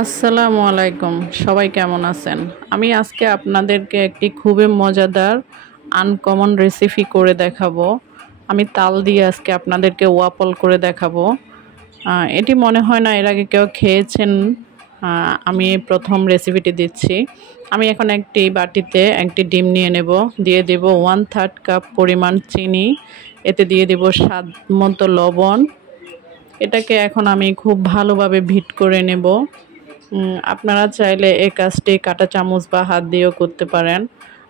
আসসালামু আলাইকুম, সবাই কেমন আছেন? আমি আজকে আপনাদেরকে একটি খুবই মজাদার আনকমন রেসিপি করে দেখাবো। আমি তাল দিয়ে আজকে আপনাদেরকে ওয়াফল করে দেখাবো। এটি মনে হয় না এর আগে কেউ খেয়েছেন। আমি প্রথম রেসিপিটি দিচ্ছি। আমি এখন একটি বাটিতে একটি ডিম নিয়ে নেব, দিয়ে দেব 1/3 কাপ পরিমাণ চিনি, এতে দিয়ে দেব স্বাদ মতো লবণ। এটাকে এখন আমি খুব ভালোভাবে বিট করে নেব। আপনারা চাইলে এই কাজটি কাঁটা চামচ বা হাত দিয়েও করতে পারেন।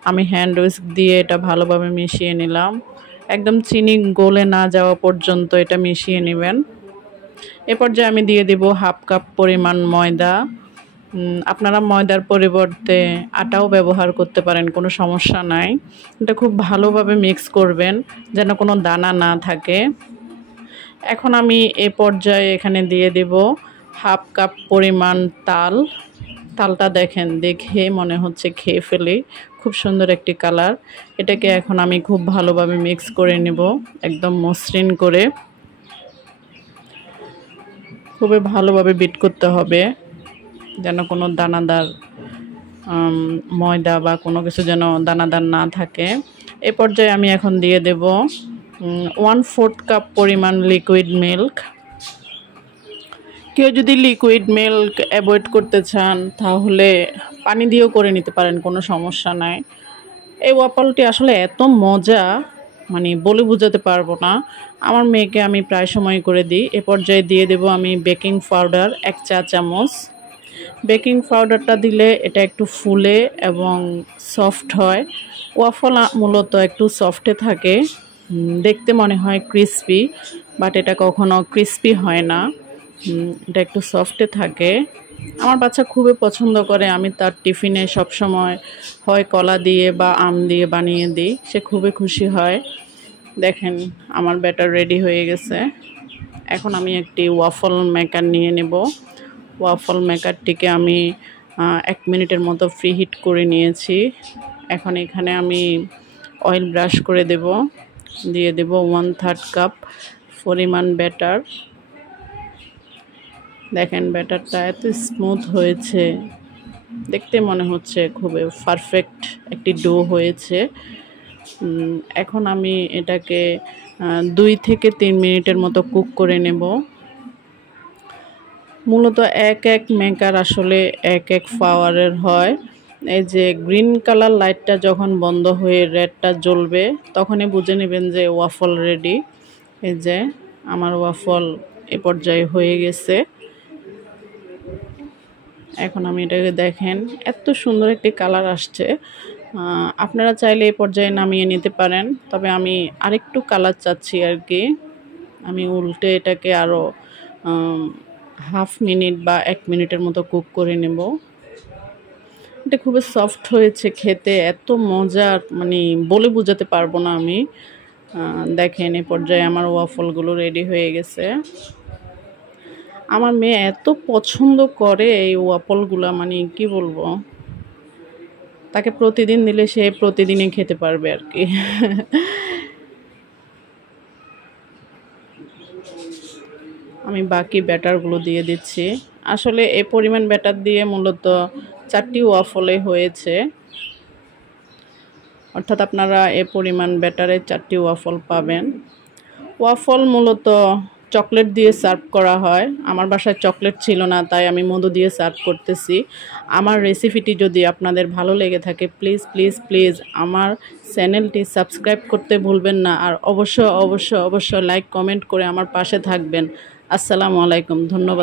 আমি হ্যান্ড উইস্ক দিয়ে এটা ভালোভাবে মিশিয়ে নিলাম। একদম চিনি গলে না যাওয়া পর্যন্ত এটা মিশিয়ে নেবেন। এ পর্যায়ে আমি দিয়ে দেব 1/2 কাপ পরিমাণ ময়দা। আপনারা ময়দার পরিবর্তে আটাও ব্যবহার করতে পারেন, কোনো সমস্যা নাই। এটা খুব ভালোভাবে মিক্স করবেন যেন কোনো দানা না থাকে। এখন আমি এ পর্যায়ে এখানে দিয়ে দেব 1/2 কাপ পরিমাণ তালটা দেখেন, দেখে মনে হচ্ছে খেয়ে ফেলি। খুব সুন্দর একটি কালার। এটাকে এখন আমি খুব ভালোভাবে মিক্স করে নেব, একদম মসৃণ করে। খুবই ভালোভাবে বিট করতে হবে যেন কোনো দানাদার ময়দা বা কোনো কিছু যেন দানাদার না থাকে। এ পর্যায়ে আমি এখন দিয়ে দেব 1/4 কাপ পরিমাণ লিকুইড মিল্ক। কেউ যদি লিকুইড মিল্ক অ্যাভয়েড করতে চান তাহলে পানি দিয়েও করে নিতে পারেন, কোনো সমস্যা নাই। এই ওয়াফলটি আসলে এত মজা, মানে বলে বোঝাতে পারবো না। আমার মেয়েকে আমি প্রায় সময় করে দিই। এ পর্যায়ে দিয়ে দেব আমি বেকিং পাউডার 1 চা চামচ। বেকিং পাউডারটা দিলে এটা একটু ফুলে এবং সফট হয়। ওয়াফল মূলত একটু সফটে থাকে, দেখতে মনে হয় ক্রিসপি, বাট এটা কখনো ক্রিসপি হয় না। এটা একটু সফটে থাকে। আমার বাচ্চা খুবই পছন্দ করে। আমি তার টিফিনে সবসময় হয় কলা দিয়ে বা আম দিয়ে বানিয়ে দিই, সে খুবই খুশি হয়। দেখেন আমার ব্যাটার রেডি হয়ে গেছে। এখন আমি একটি ওয়াফল মেকার নিয়ে নেব। ওয়াফল মেকারটিকে আমি 1 মিনিটের মতো ফ্রি হিট করে নিয়েছি। এখন এখানে আমি অয়েল ব্রাশ করে দেব, দিয়ে দেব 1/3 কাপ পরিমাণ ব্যাটার। দেখেন ব্যাটারটা এত স্মুথ হয়েছে, দেখতে মনে হচ্ছে খুবই পারফেক্ট একটি ডো হয়েছে। এখন আমি এটাকে 2 থেকে 3 মিনিটের মতো কুক করে নেব। মূলত এক এক মেকার আসলে এক এক পাওয়ারের হয়। এই যে গ্রিন কালার লাইটটা যখন বন্ধ হয়ে রেডটা জ্বলবে তখনই বুঝে নেবেন যে ওয়াফল রেডি। এই যে আমার ওয়াফল এ পর্যায়ে হয়ে গেছে। এখন আমি এটাকে দেখেন এত সুন্দর একটি কালার আসছে। আপনারা চাইলে এই পর্যায়ে নামিয়ে নিতে পারেন, তবে আমি আরেকটু কালার চাচ্ছি আর কি। আমি উল্টে এটাকে আরও 1/2 মিনিট বা 1 মিনিটের মতো কুক করে নেব। এটা খুবই সফট হয়েছে, খেতে এত মজার, মানে বলে বোঝাতে পারবো না আমি। দেখেন এই পর্যায়ে আমার ওয়াফলগুলো রেডি হয়ে গেছে। আমার মেয়ে এত পছন্দ করে এই ওয়াফলগুলো, মানে কি বলবো, তাকে প্রতিদিন দিলে সে প্রতিদিনই খেতে পারবে আর কি। আমি বাকি ব্যাটারগুলো দিয়ে দিচ্ছি। আসলে এই পরিমাণ ব্যাটার দিয়ে মূলত 4টি ওয়াফলে হয়েছে, অর্থাৎ আপনারা এই পরিমাণ ব্যাটারে 4টি ওয়াফল পাবেন। ওয়াফল মূলত চকলেট দিয়ে সার্ভ করা হয়। আমার বাসায় চকলেট ছিল না, তাই আমি মধু দিয়ে সার্ভ করতেছি। আমার রেসিপিটি যদি আপনাদের ভালো লেগে থাকে প্লিজ প্লিজ প্লিজ আমার চ্যানেলটি সাবস্ক্রাইব করতে ভুলবেন না, আর অবশ্যই লাইক কমেন্ট করে আমার পাশে থাকবেন। আসসালামু আলাইকুম, ধন্যবাদ।